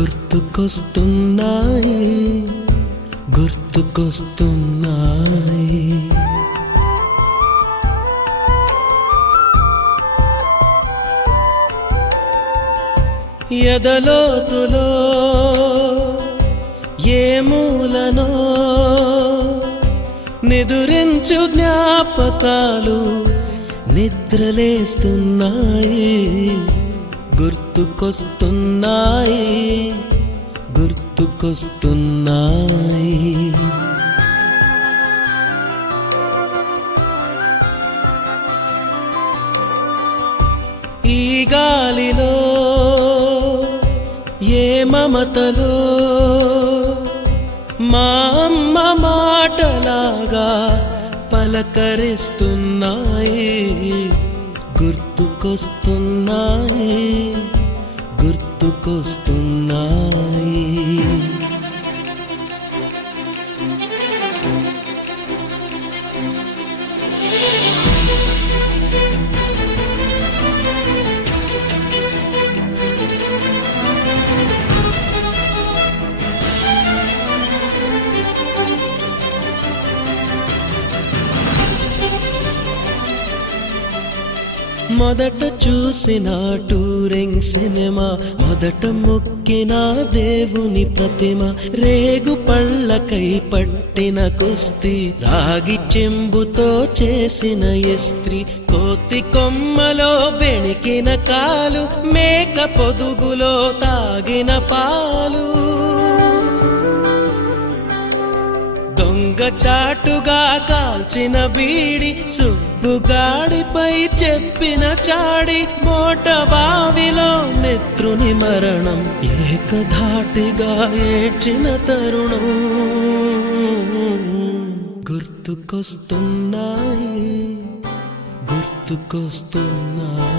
గుర్తుకొస్తున్నాయి గుర్తుకొస్తున్నాయి. ఎదలోతులో ఏ మూలనో నిదురించు జ్ఞాపకాలు నిద్రలేస్తున్నాయి. గుర్తుకొస్తున్నాయి గుర్తుకొస్తున్నాయి. ఈ గాలిలో ఏ మమతలో మా అమ్మ మాటలాగా పలకరిస్తున్నాయి. గుర్తుకొస్తున్నాయి గుర్తుకొస్తున్నాయి. మొదట చూసిన టూరింగ్ సినిమా, మొదట మొక్కిన దేవుని ప్రతిమ, రేగు పళ్ళకై పట్టిన కుస్తీ, రాగి చెంబుతో చేసిన ఇస్త్రీ, కోతి కొమ్మలో బెణికిన కాలు, మేక పొదుగులో తాగిన పాలు, దొంగ చాటుగా కాల్చిన బీడి, సుబ్బుగాడిపై చెప్పిన చాడి, మోట బావిలో మిత్రుని మరణం, ఏకధాటిగా ఏడ్చిన తరుణం. గుర్తుకొస్తున్నాయి గుర్తుకొస్తున్నాయి.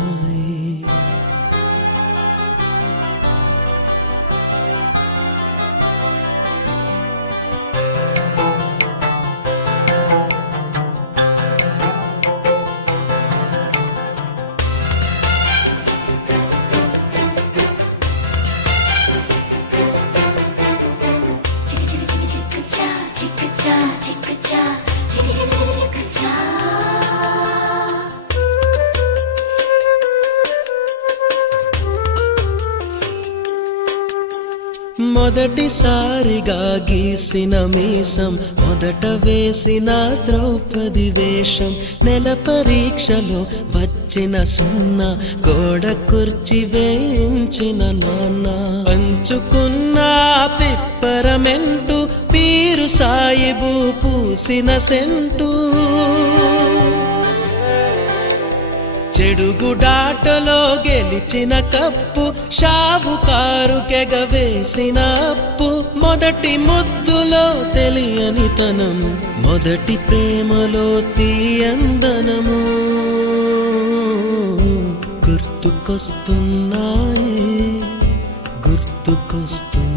మొదటిసారిగా గీసిన మీసం, మొదట వేసిన ద్రౌపది వేషం, నెల పరీక్షలో వచ్చిన సున్నా, గోడ కుర్చీ వేయించిన నాన్న, పంచుకున్న పిప్పరమెంటు, పీరు సాయిబు పూసిన సెంటు, చెడుగుడాటలో గెలిచిన కప్పు, షావుకారు కెగవేసిన అప్పు, మొదటి ముద్దులో తెలియని తనం, మొదటి ప్రేమలో తీయందనము. గుర్తుకొస్తున్నాయి గుర్తుకొస్తున్నాయి.